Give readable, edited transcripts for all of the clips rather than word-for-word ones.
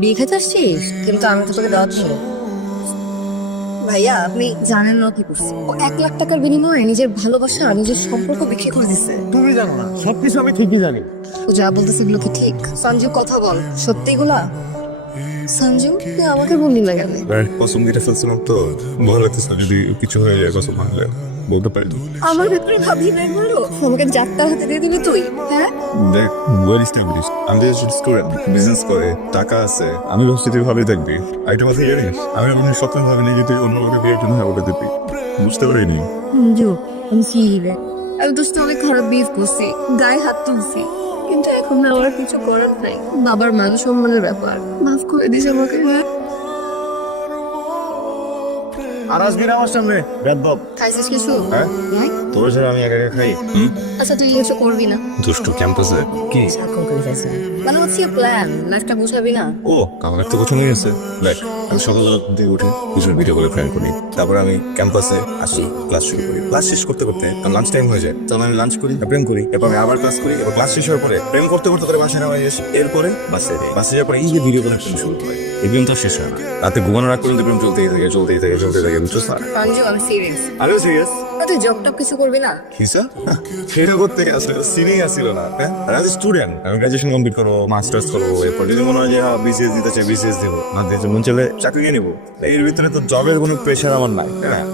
বিয়ে খেতে আসছিস? কিন্তু আমি তো তোকে দাওয়াত দিব। ভাইয়া আপনি জানেন না কি করছে? ও 1,00,000 টাকার বিনিময়ে নিজের ভালোবাসা নিজের সম্পর্ক বিক্রি করে দিচ্ছে। তুমি জানো না, সবকিছু আমি ঠিকই জানি। ও যা বলতেছে এগুলো কি ঠিক? সঞ্জু কথা বল, সত্যি গুলা? সঞ্জু তুই আমাকে বললি না কেন? কসম কেটে ফেলছিলাম তো, ভয় লাগতেছে যদি কিছু হয়ে যায়, কসম ভাঙলে বলতে পারি। আমার ভেতরে ভাবি নাই বললো আমাকে যাত্রার হাতে দিয়ে দিবি তুই? হ্যাঁ দেখ, ওয়েল এস্টাবলিশড, আমি স্টুডেন্ট, বিজনেস করে টাকা আছে। আমি ভাবছি তুই ভালোই থাকবি। আইটা কথা জানিস, আমি আপনি স্বপ্ন ভাবিনি যে তুই অন্য কাউকে বিয়ের জন্য হ্যাঁ বলে দিবি। বুঝতে পারিনি। সঞ্জু আমি সিরিয়াস, আমি তোর সাথে অনেক খারাপ বিহেভ করছি, গায়ে হাত তুলছি, কিন্তু এখন আমার কিছু করার নাই। বাবার মান সম্মানের ব্যাপার, মাফ করে দিস আমাকে। হ্যাঁ আর আসবি না আমার সামনে, বেদব। খাইছিস কিছু? হ্যাঁ? নাই? তোর সাথে আমি একা একা খাই। আচ্ছা তুই কিছু করবি না? দুষ্টু ক্যাম্পাসে কি মানে হচ্ছে প্ল্যান, লাইফটা বুঝাবি না? ও আমার তো কথা হয়ে গেছে। দেখ, আমি সকালে দিয়ে উঠে কিছু ভিডিও করে প্ল্যান করি, তারপর আমি ক্যাম্পাসে আসি, ক্লাস শুরু করি। ক্লাস শেষ করতে করতে লাঞ্চ টাইম হয়ে যায়, তখন আমি লাঞ্চ করি, প্রেম করি, এরপর আমি আবার ক্লাস করি, এবার ক্লাস শেষ হওয়ার পরে প্রেম করতে করতে করে বাসায় নেওয়া আসি, এরপরে বাসে যাওয়ার পরে এই যে ভিডিও করে প্রেম শুরু করে, এই প্রেম তো শেষ হয় না। রাতে ঘুমানোর আগ পর্যন্ত প্রেম চলতেই থাকে বুঝছো স্যার? সঞ্জু আমি সিরিয়াস। আমিও সিরিয়াস। তুই জব টপ কিছু করবি না? কিসা সেটা করতে আসলে সিনেই আসছিল না। আমি স্টুডেন্ট, আমি গ্রাজুয়েশন কমপ্লিট করবো, মাস্টার্স করবো, এরপর যদি মনে হয় যে বিসিএস দিতে চাই বিসিএস দেবো, না দিতে মন চলে চাকরি নিয়ে নেবো। এর ভিতরে তো জবের কোনো প্রেশার আমার নাই।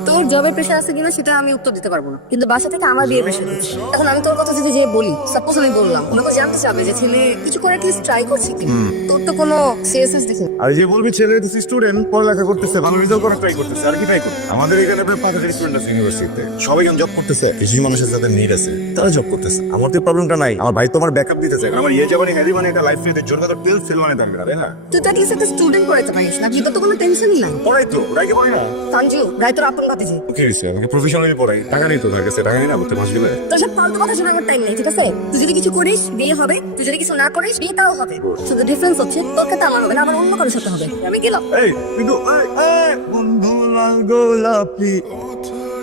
তোর জবের প্রেশার আছে কিনা সেটা আমি উত্তর দিতে পারবো না, কিন্তু বাসা থেকে আমার বিয়ে প্রেশার দিচ্ছে। এখন আমি তোর কথা যদি যে বলি, সাপোজ আমি বললাম, ওনাকে জানতে চাবে যে ছেলে কিছু করে অ্যাটলিস্ট ট্রাই করছে কি। তোর তো কোনো সিরিয়াসনেস দেখি না। আর যে বলবি ছেলে স্টুডেন্ট, পড়ালেখা করতেছে, ভালো রেজাল্ট করার ট্রাই করতেছে, আর কি ট্রাই করতে? আমাদের এখানে প্রায় 5,000 স্টুডেন্ট আছে ইউনিভার্সিটিতে, সবাই এখন জব করতেছে। কিছু মানুষের যাদের নিড আছে তারা জব করতেছে। আমার তো প্রবলেমটা নাই, আমার ভাই তো আমার ব্যাকআপ দিতেছে। আমার ইয়ে যাবানি হ্যারি মানে একটা লাইফ ফ্রিতে জন্য তো 12 ফেল মানে থাকবে না, তাই না? তুই তো অ্যাটলিস্ট একটা স্টুডেন্ট পড়াইতে পারিস না, কিন্তু তো কোনো টেনশনই নাই। পড়াই তো, রাইকে পড়ি না। সঞ্জু রায় তোর আপন ভাতিজি। কি হয়েছে? আমাকে প্রফেশনালি পড়াই, টাকা নেই তো তার কাছে, টাকা নেই না বলতে মাস দিবে। তোর সাথে ফালতু কথা শোনার আমার টাইম নেই, ঠিক আছে? তুই যদি কিছু করিস বিয়ে হবে, তুই যদি কিছু না করিস বিয়ে তাও হবে। শুধু ডিফারেন্স হচ্ছে তোর ক্ষেত্রে আমার হবে না, আমার অন্য কারোর সাথে হবে। আমি গেলাম। এই কিন্তু বন্ধু লাল গোলাপি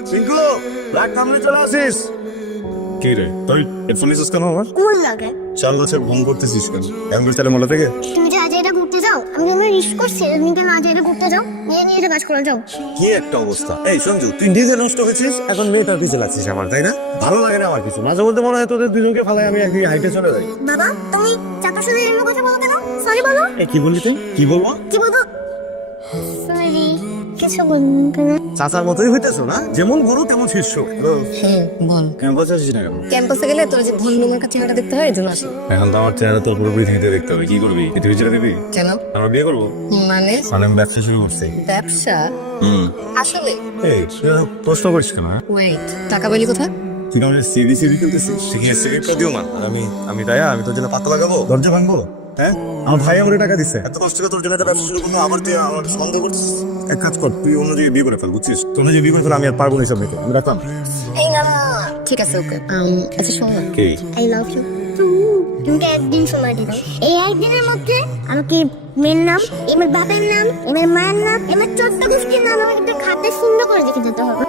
পিঙ্কু, রাগ কামড়ে চলে আসিস। কি রে তুই হেডফোন নিছিস কেন? আমার কোন লাগে? 4 বছর ভঙ্গ করতেছিস কেন? এমন করে তাহলে মোলা থেকে তুমি যে আজ এটা ঘুরতে যাও, আমি তুমি রিস্ক করছি, তুমি কেন আজ এটা ঘুরতে যাও? নিয়ে নিয়ে এটা কাজ করে যাও। কি একটা অবস্থা! এই সঞ্জু, তুই নিজে নষ্ট হয়েছিস, এখন মেয়েটার পিছনে লাগছিস আমার, তাই না? ভালো লাগে না আমার কিছু। মাঝে মধ্যে মনে হয় তোদের দুজনকে ফালাই আমি একদিকে হাইটে চলে যাই। বাবা তুমি চাচার সাথে এরকম কথা বলো কেন? সরি বলো। কি বললি তুই? কি বলবো? কি বলবো? সরি, কিছু বলবো কেন? চাচার মতোই হইতেছো না, যেমন বড় তেমন শিষ্য। হ্যাঁ বল। ক্যাম্পাসে আসিস না কেন? ক্যাম্পাসে গেলে তোর যে ভুল নোংরা চেহারা দেখতে হয়, এই জন্য আসি। এখন তো আমার চেহারা তোর পুরো পৃথিবীতে দেখতে হবে। কি করবি? তুই ছেড়ে দিবি? কেন? আমরা বিয়ে করবো। মানে আমি ব্যবসা শুরু করছি। ব্যবসা? আসলে এই তুই এত প্রশ্ন করিস কেন? ওয়েট, টাকা পেলি কোথায়? তুই আমাদের সিডি খেলতেছিস? ঠিক আছে, সিডি দিও না। আর আমি তাই আমি তোর জন্য পাতা লাগাবো, দরজা ভাঙবো? হ্যাঁ, আমার ভাই আমাকে টাকা দিচ্ছে। এত কষ্ট করে তোর জন্য একটা ব্যবসা শুরু করবো, আবার তুই আমার সন্দেহ করছিস। এক কাজ কর, তুই অন্য জায়গায় বিয়ে করে ফেল, বুঝছিস? তোর যে বিয়ে করে ফেল, আমি আর পারবো না এসব নিতে, আমি রাখলাম। এই না না, ঠিক আছে ওকে। আচ্ছা শোন না, কি? I love you. তুমি একদিন সময় দিও, এই একদিনের মধ্যে আমাকে মেয়ের নাম, এবার বাবার নাম, এবার মায়ের নাম, এবার 14 গোষ্ঠীর নাম আমাকে একটা খাতে সুন্দর করে লিখে দিতে হবে।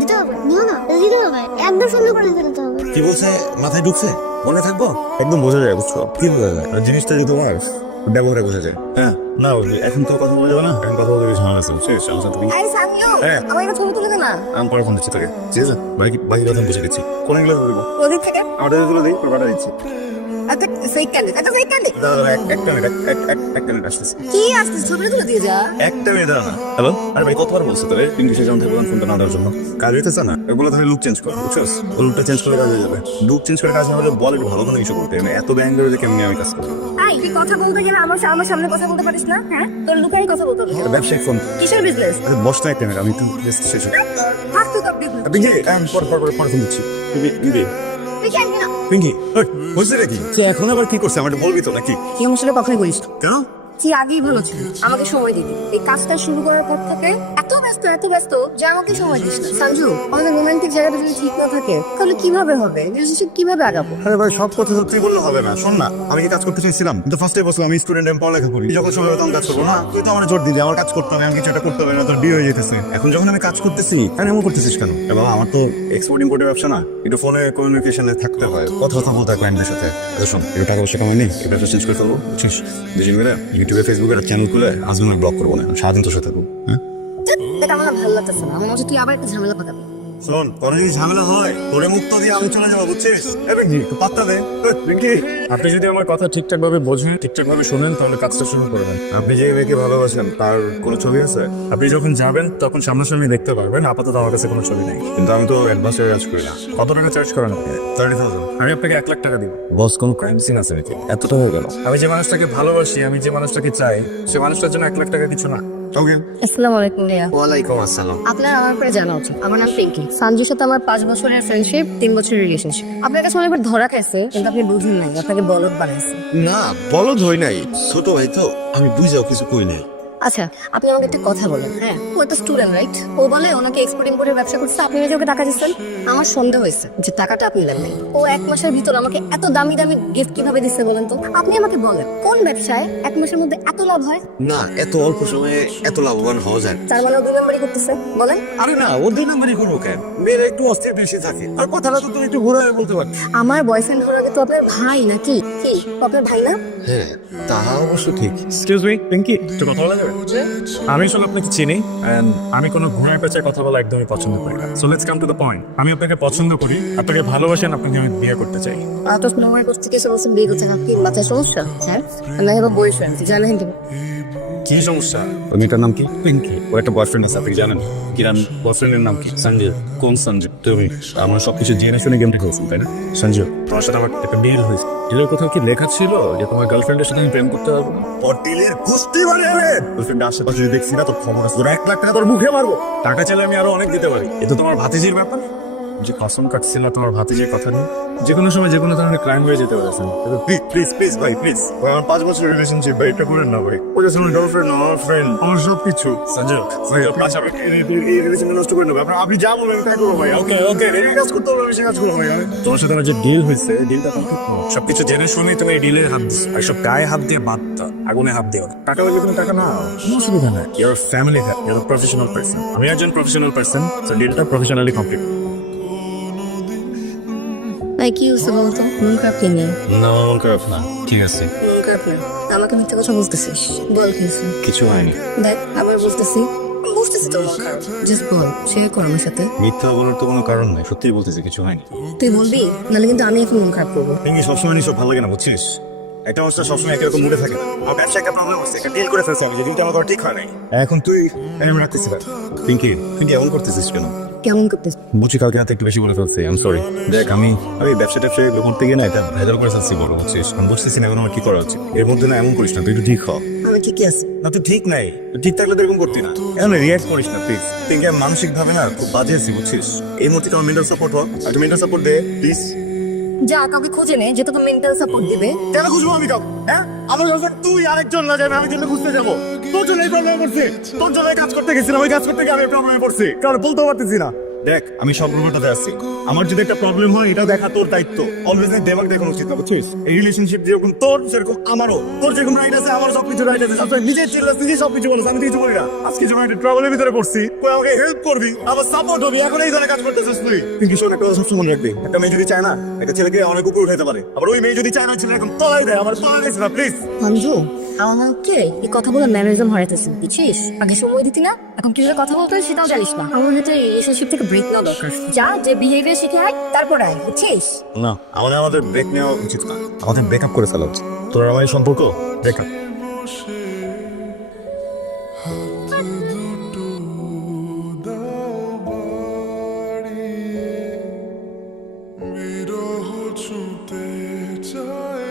দিতে হবে? দিও না, দিতে হবে, একদম সুন্দর করে লিখে দিতে হবে। কি বলছে? মাথায় ঢুকছে? মনে থাকবো? একদম বোঝা যায়, বুঝছো? কি বোঝা যায়? আর জিনিসটা যদি তোমার ব্যবহারে বোঝা যায়। হ্যাঁ না, এখন তো কথা বলে যাবে না, এখন কথা বলতে ঝামেলা আছে, বুঝছিস? আমার সাথে আরে সামিও, হ্যাঁ। আমার একটা ছবি তুলে দে না। আমি পরে ফোন দিচ্ছি তোকে, ঠিক আছে? বাকি কথা বুঝে গেছি। কোন এগুলো দেবো? ওদিক থেকে আমাদের তুলে দিই, পরে পাঠা দিচ্ছি। একটা ফেক ক্যান্ডিডেট, একটা ফেক ক্যান্ডিডেট। দাঁড়া, একটা মিনিট আসতেছি। কি আসছে? ছবিটা তুলে দিয়ে যা। একটা মিনিট দাঁড়া না। হ্যালো, আরে ভাই কতবার বলছো তোরে পিঙ্কি সে যন্ত্রে প্রধান ফোনটা না দেওয়ার জন্য? কাজ হইতেছে না, এগুলো তাহলে লুক চেঞ্জ কর, বুঝছস? লুকটা চেঞ্জ করে কাজ হয়ে যাবে। লুক চেঞ্জ করে কাজ হলে বল একটু ভালো কোনো কিছু করতে। এত ব্যাঙ্গ করে কেমনি আমি কাজ করবো? আই তুই কথা বলতে গেলে আমার সামনে কথা বলতে পারিস না? হ্যাঁ, তোর লুকাই কথা বলতে হবে। ব্যবসায়িক ফোন। কিসের বিজনেস? বস না একটা মিনিট, আমি একটু জাস্ট শেষ হই। থাক তো তোর বিজনেস। পিঙ্কি, আমি পরে ফোন দিচ্ছি। পিঙ্কি, তুই কেন পিঙ্কি, হয়েছে নাকি? সে এখন আবার কি করছে? আমার বলবি তো নাকি? কি সমস্যাটা কখনোই বলিস না। কেন? চেয়ে আগেই ভালো ছিল আমাকে সময় দিবি। এই কাজটা শুরু করার পর থেকে এত ব্যস্ত যে আমাকে সময় দিস না। সঞ্জু, আমাদের রোমান্টিক জায়গাটা যদি ঠিক না থাকে তাহলে কিভাবে হবে, রিলেশনশিপ কিভাবে আগাবো? আরে ভাই সব কথা তো তুই বললে হবে না। শোন না, আমি কি কাজ করতে চাইছিলাম? কিন্তু ফার্স্টে বলছিলাম আমি স্টুডেন্ট, আমি পড়ালেখা করি, যখন সময় তখন কাজ করবো না। তুই তো আমার জোর দিলি আমার কাজ করতে হবে, আমি কিছু একটা করতে হবে না, তোর বিয়ে হয়ে যেতেছে। এখন যখন আমি কাজ করতেছি কেন এমন করতেছিস কেন? বাবা আমার তো এক্সপোর্ট ইম্পোর্টের ব্যবসা না, একটু ফোনে কমিউনিকেশনে থাকতে হয়, কথা বলতে হয় ক্লায়েন্টের সাথে। আচ্ছা শোন, একটু টাকা পয়সা কামাই নেই, এই ব্যবসা চেঞ্জ করে ফেলবো, বুঝছিস? দুজন মিলে ইউটিউবে ফেসবুকে একটা চ্যানেল খুলে আজকে ব্লগ করবো না, সারাদিন তোর সাথে থাকবো। হ্যাঁ দেখ, আমার না ভালো লাগতেছে না। আমার মনে হচ্ছে তুই আবার একটা ঝামেলা পাকাবি। শোন, কোনো যদি ঝামেলা হয় তোরে মুক্ত দিয়ে আমি চলে যাবো, বুঝছিস? এবার কি একটু পাত্তা দে। পিঙ্কি, আপনি যদি আমার কথা ঠিকঠাক ভাবে বোঝেন, ঠিকঠাক ভাবে শোনেন, তাহলে কাজটা শুরু করবেন। আপনি যে মেয়েকে ভালোবাসেন তার কোনো ছবি আছে? আপনি যখন যাবেন তখন সামনাসামনি দেখতে পারবেন। আপাতত আমার কাছে কোনো ছবি নেই। কিন্তু আমি তো অ্যাডভান্সের কাজ করি না। কত টাকা চার্জ করেন আপনি? 30,000। আমি আপনাকে 1 লাখ টাকা দিব। বস কোনো ক্রাইম সিন আছে নাকি? এতটা হয়ে গেল? আমি যে মানুষটাকে ভালোবাসি, আমি যে মানুষটাকে চাই, সে মানুষটার জন্য 1 লাখ টাকা কিছু না। ওকে। আসসালামু আলাইকুম ভাইয়া। ওয়ালাইকুম আসসালাম। আপনার আমার উপরে জানা উচিত। আমার নাম পিঙ্কি। সঞ্জুর সাথে আমার 5 বছরের ফ্রেন্ডশিপ, 3 বছরের রিলেশনশিপ। আপনার কাছে অনেকবার ধরা খাইছে, কিন্তু আপনি বুঝুন নাই, আপনাকে বলদ বানাইছে। না বলদ হই নাই, ছোট ভাই তো, আমি বুঝাও কিছু কই নাই। আচ্ছা, আপনি আমাকে একটা কথা বলেন। হ্যাঁ, ও একটা স্টুডেন্ট, রাইট? ও বলে ওনাকে এক্সপোর্ট ইম্পোর্টের ব্যবসা করছে, আপনি নাকি ওকে টাকা দিচ্ছেন। আমার সন্দেহ হয়েছে যে টাকাটা আপনি দেন নাই। ও 1 মাসের ভিতর আমাকে এত দামি দামি গিফট কিভাবে দিচ্ছে বলেন তো? আপনি আমাকে বলেন, কোন ব্যবসায় 1 মাসের মধ্যে এত লাভ হয়? না এত অল্প সময়ে এত লাভবান হওয়া যায় না। তার মানে ও 2 নাম্বারই করতেছে, বলেন। আরে না, ও 2 নাম্বারই করবো কেন? মেয়েরা একটু অস্থির বেশি থাকে, আর কথাটা তো তুমি একটু ঘুরে বলতে পারো। আমার বয়ফ্রেন্ড হওয়ার আগে তো আপনার ভাই নাকি? কি ও আপনার ভাই না? হ্যাঁ তা অবশ্য ঠিক। এক্সকিউজ মি পিঙ্কি, একটু কথা বলা যাবে? আমি আসলে আপনাকে চিনি, এন্ড আমি কোনো ঘোড়ায় পেঁচায় কথা বলা একদমই পছন্দ করি না। So let's come to the point. আমি আপনাকে পছন্দ করি, আপনাকে ভালোবাসেন, আপনাকে আমি বিয়ে করতে চাই। তো আমার কাছ থেকে সমস্যা বিয়ে করছে না, কি মাথায় সমস্যা? হ্যাঁ, আমি হ্যাভ বয়ফ্রেন্ড, জানেন কি? কি সমস্যা? ওই মেয়েটার নাম কি? পিঙ্কি। ওর একটা বয়ফ্রেন্ড আছে, আপনি জানেন? কিরান বয়ফ্রেন্ডের নাম কি? সঞ্জয়। কোন সঞ্জয়? তুমি আমরা সবকিছু জেনে শুনে গেমটা খেলছি, তাই না? সঞ্জয়, তোমার সাথে আমার একটা ডিল হয়েছে। ডিলের কোথাও কি লেখা ছিল যে তোমার গার্লফ্রেন্ডের সাথে আমি প্রেম করতে পারবো না? পটিলের কুস্তি বানাবে। গার্লফ্রেন্ড আশেপাশে যদি দেখছি না, তোর খবর আছে, তোর 1 লাখ টাকা তোর মুখে মারবো। টাকা চাইলে আমি আরো অনেক দিতে পারি। এটা তোমার ভাতিজির ব্যাপার। যে কসম কাটছিল তোমার ভাতিজির কথা নিয়ে, যে কোনো সময় যে কোনো ধরনের ক্রাইম হয়ে যেতে পারে। প্লিজ ভাই, প্লিজ। আমার 5 বছরের রিলেশনশিপ ভাই, এটা করেন না ভাই। ও জাস্ট আমার গার্লফ্রেন্ড, আমার ফ্রেন্ড, আমার সব কিছু। সঞ্জয়, ভাই আপনি এই রিলেশনটা নষ্ট করে নেবে। আপনি যা বলবেন আমি তাই করবো ভাই। ওকে ওকে, এই কাজ করতে হবে, বেশি কাজ করবো ভাই। তোমার সাথে আমার যে ডিল হয়েছে, ডিলটা কমপ্লিট করো। সবকিছু জেনে শুনে তুমি এই ডিলের হাত দিচ্ছ, আর সব গায়ে হাত দিয়ে বাদ দাও, আগুনে হাত দিও না। টাকা হলে কোনো টাকা না, কোনো অসুবিধা নাই। Your family have, your professional person. আমি একজন প্রফেশনাল পার্সন, সো ডিলটা প্রফেশনালি কমপ্লিট। ভাই কি হচ্ছে বলতো? মন খারাপ কি নিয়ে? না মন খারাপ না, ঠিক আছে। মন খারাপ না, আমাকে মিথ্যা কথা বলতেছিস। বল কি হয়েছে? কিছু হয়নি। দেখ, আবার বুঝতেছি তো মন খারাপ। জাস্ট বল, শেয়ার কর আমার সাথে। মিথ্যা বলার তো কোনো কারণ নাই, সত্যিই বলতেছি কিছু হয়নি। তুই বলবি, নাহলে কিন্তু আমি এখন মন খারাপ করবো। তুমি সবসময় নিয়ে সব ভালো লাগে না, বুঝছিস? একটা মানুষটা সবসময় একই রকম মুডে থাকে না। আমার ব্যবসা একটা প্রবলেম হচ্ছে, একটা ডিল করে ফেলছে আমি, যে ডিলটা আমার করা ঠিক হয় নাই। এখন তুই আমি রাখতেছি না। পিঙ্কি এমন করতেছিস কেন? কেমন করতেছ? বুঝছি কালকে রাতে একটু বেশি বলে ফেলছি, আই এম সরি। দেখ আমি ব্যবসা ট্যাবসা করতে গিয়ে না এটা ভেজাল করে ফেলছি, বলো, বুঝছিস? আমি বুঝতেছি না এখন আমার কি করা উচিত। এর মধ্যে না এমন করিস না, তুই একটু ঠিক হ। আমি ঠিকই আছি। না তুই ঠিক নাই, তুই ঠিক থাকলে তো এরকম করতি না। এখন রিয়াক্ট করিস না প্লিজ। পিঙ্কি আমি মানসিক ভাবে না খুব বাজে আছি, বুঝছিস? এই মুহূর্তে আমার মেন্টাল সাপোর্ট হোক, আর মেন্টাল সাপোর্ট দে প্লিজ। যা কাউকে খুঁজে নে যে তোকে মেন্টাল সাপোর্ট দিবে। কেন খুঁজবো আমি কাউ? হ্যাঁ, আমার গার্লফ্রেন্ড তুই আরেকজন না যাবে, আমি জন্য খুঁজতে যাবো? তোর জন্য এই প্রবলেম পড়ছে, তোর জন্য কাজ করতে গেছিলাম, ওই কাজ করতে গিয়ে আমি প্রবলেমে পড়ছি, কারণ বলতেও পারতেছি না। দেখ আমি সব রূপটাতে আছি, আমার যদি একটা প্রবলেম হয় এটা দেখা তোর দায়িত্ব। অলওয়েজ দেমাগ দেখানো উচিত না, বুঝছিস? এই রিলেশনশিপ যেরকম তোর সেরকম আমারও। তোর যেরকম রাইট আছে আমার সবকিছু রাইট আছে। সবসময় নিজে চিল্লাস, নিজে সবকিছু বলিস, আমি তো কিছু বলি না। আজকে যখন একটা ট্রাভেলের ভিতরে পড়ছি, তুই আমাকে হেল্প করবি, আমার সাপোর্ট হবি, এখন এই ধরনের কাজ করতেছিস তুই। কিন্তু শোন, একটা কথা সবসময় মনে রাখবি, একটা মেয়ে যদি চায় না একটা ছেলেকে অনেক উপরে উঠাতে পারে, আবার ওই মেয়ে যদি চায় না ছেলে এখন তলাই দেয়, আমার তলাই দিস না প্লিজ। মঞ্জু, আমাকে এই কথা বলে ম্যানেজার হারাইতেছি, বুঝছিস? আগে সময় দিতি না, এখন কিভাবে কথা বলতে হয় সেটাও জানিস না। আমার মনে হয় রিলেশনশিপ থেকে ব্রেক নেওয়া দরকার। যা, যে বিহেভিয়ার শিখে আয়, তারপর আয়, বুঝছিস? না, আমাদের ব্রেক নেওয়া উচিত না, আমাদের ব্রেকআপ করে ফেলা উচিত। তোর আর আমার এই সম্পর্ক ব্রেকআপ। বিরহ ছুঁতে চায়